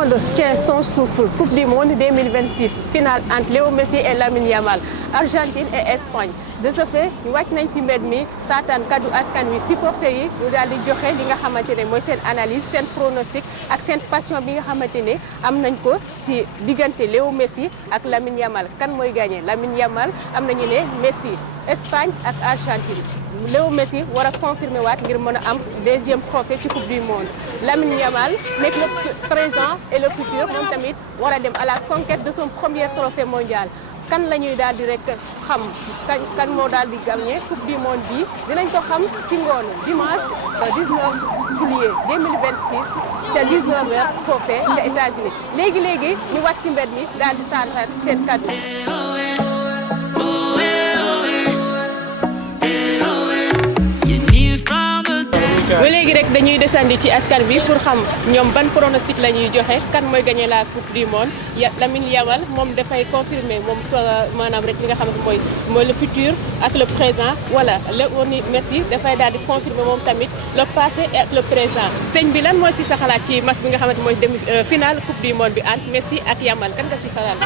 monde tient son souffle. Coupe du monde 2026, finale entre Léo Messi et Lamine Yamal, Argentine et Espagne. De ce fait ñu wàcc nañ ci mbedd mi taataan kaddu askan wi supporter yi ñu daal di joxe li nga xamante ne mooy seen analyse seen pronostic ak seen passion bi nga xamante ne am nañ ko ci diggante Léo Messi ak Lamine Yamal. Kan mooy gagné Lamine Yamal am nañu ne Messi Espagne ak Argentine. Léo Messi war a confirmer waat ngir mën a am deuxième trophée ci coupe du monde Lamine Yamal nekk le présent et le futur moom tamit war a dem à la conquête de son premier trophée mondial. Kan la ñuy daal di rek xam kan moo daal di gagné coupe du monde bi dinañ ko xam ci ngoonu dimanche 19 juillet 2026 ca 19h foofee ca États-Unis léegi ñu wàcc ci mbedd mi daal di taataan seen kaddu. ba léegi rek dañuy desandi ci askan bi pour xam ñoom ban pronostic la ñuy joxe kan mooy gagné la coupe du monde Lamine Yamal moom dafay confirmer moom maanaam rek li nga xam ne mooy le futur ak le présent wala Léo Messi dafay daal di confirmer moom tamit le passé et ak le présent. Sëñ bi lan mooy ci sa xalaat ci match bi nga xamante mooy demi finale coupe du monde bi entre Messi ak Yamal kan nga ci xalaat.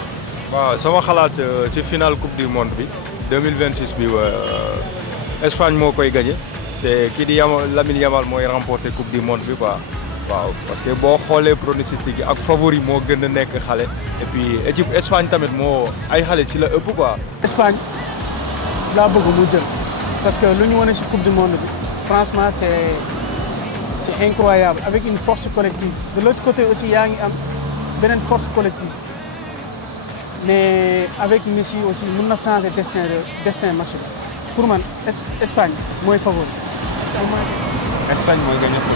waaw sama xalaat ci finale coupe du monde bi 2026 bi Espagne moo koy gagné. te kii di Lamine Yamal mooy remporter coupe du monde bi quoi waaw parce que boo xoolee pronostic yi ak favori moo gën a nekk xale et puis équipe Espagne tamit moo ay xale ci la ëpp quoi. Espagne laa bëgg mu jël parce que lu ñu wane ci coupe du monde bi franchement c'est incroyable avec une force collective de l'autre côté aussi yaa ngi am beneen force collective mais avec Messi aussi mën na changer destin match bi pour man Espagne mooy favori. Espagne mooy gagné ko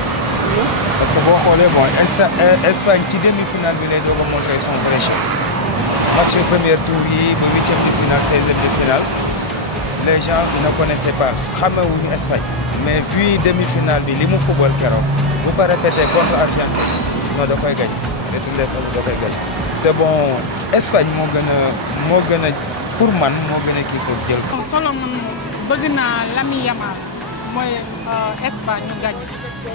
parce que boo xoolee bon Espagne ci demi-finale bi lay doog a montré son vrai jeu match premier tour yi ba huitième de finale seizième de finale les gens ne connaissaient pas xamewuñu Espagne mais vu demi-finale bi li mu football keroog bu ko répété contre Argentine non da koy gagné de toutes les façons da koy gagné te bon Espagne moo gën a pour man moo gën a kii ko jël. solo man bëgg naa Lamine Yamal mooy Espagne ñu gagné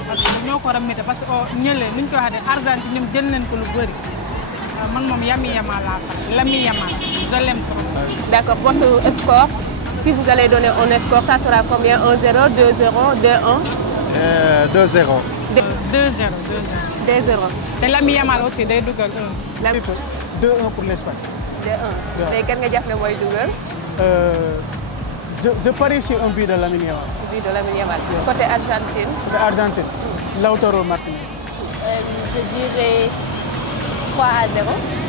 parce que ñoo ko war a métti parce que ñële ni ñu ko waxee Argentine ñoom jël nañ ko lu bëri man moom Lamine Yamal laa xam Lamine Yamal je l'aime trop. D'accord, votre score si vous allez donner un score ça sera combien 1-0 2-0 2-1. 2-0. 2-0. te Lamine Yamal aussi day dugal 1. 2-1 pour l'Espagne. 2-1 léegi kan nga jàpp ne mooy dugal. Je parie sur un but de Lamine Yamal. Un but de Lamine Yamal. Côté Argentine. Côté Argentine. Lautaro Martinez. Je dirais 3-0.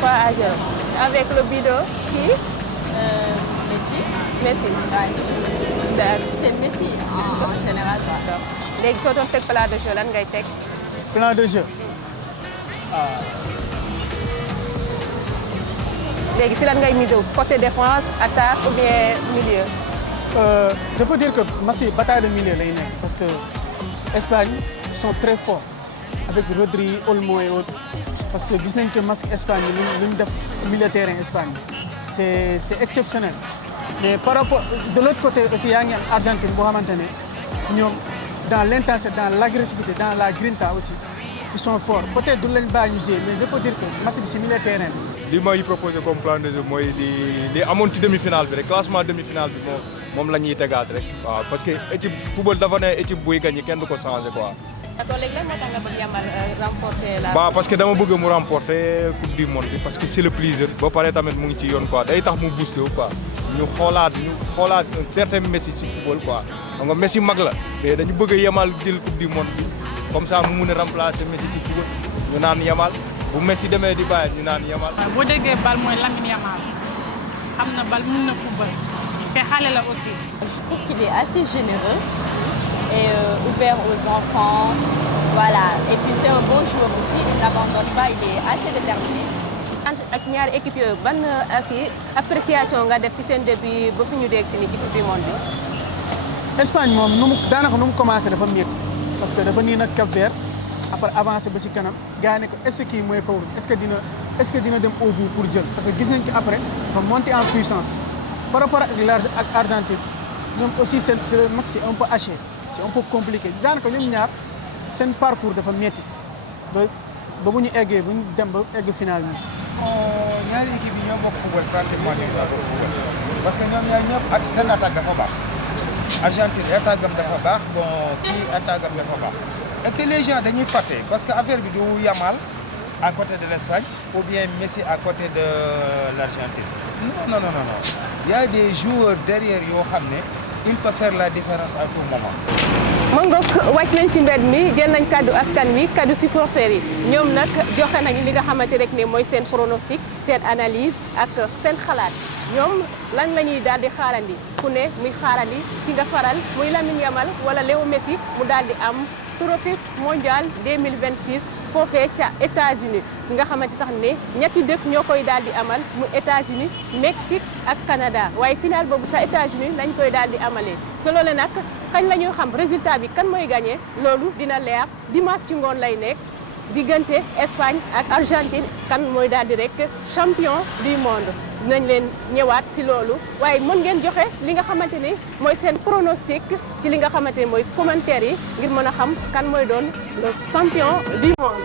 3-0. Avec le but de qui? Messi. Messi. C'est Messi en général. léegi soo doon teg plan de jeu lan ngay teg. Plan de jeu. léegi si lan ngay miser côté défense attaque ou bien milieu. Je peux dire que match yi bataille de milieu lay nekk parce que Espagne sont très forts avec Rodri Olmo et autres parce que gis nañ que match Espagne lu ñu def milieu terrain Espagne c'est exceptionnel mais par rapport de l'autre côté aussi yaa ngi am Argentine boo xamante ne ñoom dans l'intensité dans l'agressivité dans la grinta aussi ils sont forts peut-être du lañ bàyyi ñu jouer mais je peux dire que match bi si milieu terrain bi. li may proposé comme plan de jeu mooy li amoon ci demi-finale bi rek classement demi-finale bi moom la ñuy tegaat rek waaw parce que équipe football dafa ne équipe buy gagné kenn du ko changé quoi. d'accord léegi lan moo tax nga bëgg Yamal remporter la. waaw parce que dama bëgg mu remporter coupe du monde bi parce que c'est le plus jeune ba pare tamit mu ngi ci yoon quoi day tax mu booster wu quoi ñu xoolaat un certain Messi ci football quoi xam nga Messi mag la mais dañu bëgg a Yamal jël coupe du monde bi comme ça mu mun a remplacer Messi ci football ñu naan Yamal. bu Messi demee di bàyyi ñu naan Yamal. boo déggee bal mooy Lamine Yamal xam na bal mën na football te xale la aussi. Je trouve qu'il est assez généreux et ouvert aux enfants voilà et puis c'est un bon joueur aussi il n'abandonne pas il est assez déterminé. ak ñaari équipe yooyu ban appréciation nga def ci seen début ba fi ñu dégg ci ni ci coupe du monde bi. Espagne moom daanaka nu mu commencé dafa métti parce que dafa nii nag Cap-Vert. après avancé ba ci kanam gars yi ne ko est-ce que kii mooy favori est-ce que dina dem au bout pour jël parce que gis nañ ko après va monter en puissance par rapport ak Argentine ñoom aussi seen match c'est un peu haché c'est un peu compliqué daanaka ñoom ñaar seen parcours dafa métti ba ba bu ñu eggee bu ñu dem ba egg final bi. ñaari équipe yi ñoo bokk football pratiquement ñoo bokk football parce que ñoom ñaar ñëpp at seen attaque dafa baax Argentine attaque am dafa baax bon kii attaque am dafa baax et que les gens dañuy fàtte parce que affaire bi du Yamal à côté de l'Espagne ou bien Messi à côté de l'Argentine non il y a des joueurs derrière yoo xam ne il peut faire la différence à tout moment. mën nga wàcc nañ si mbedd mi jël nañ kaddu askan wi kaddu supporters yi ñoom nag joxe nañ li nga xamante rek ne mooy seen pronostic seen analyse ak seen xalaat ñoom lan la ñuy daal di xaarandi ku ne muy xaarandi ki nga faral muy Lamine Yamal wala Léo Messi mu daal di am trophée mondial 2026 foofee ca États-Unis nga xamante sax ne ñetti dëkk ñoo koy daal di amal mu États-Unis Mexique ak Canada waaye final boobu sa États-Unis lañ koy daal di amalee so loolu nag kañ la ñuy xam résultat bi kan mooy gagné loolu dina leer dimanche ci ngoon lay nekk diggante Espagne ak Argentine kan mooy daal di rek champion du monde dinañ leen ñëwaat si loolu waaye mën ngeen joxe li nga xamante ni mooy seen pronostic ci li nga xamante ni mooy commentaire yi ngir mën a xam kan mooy doon le champion du monde.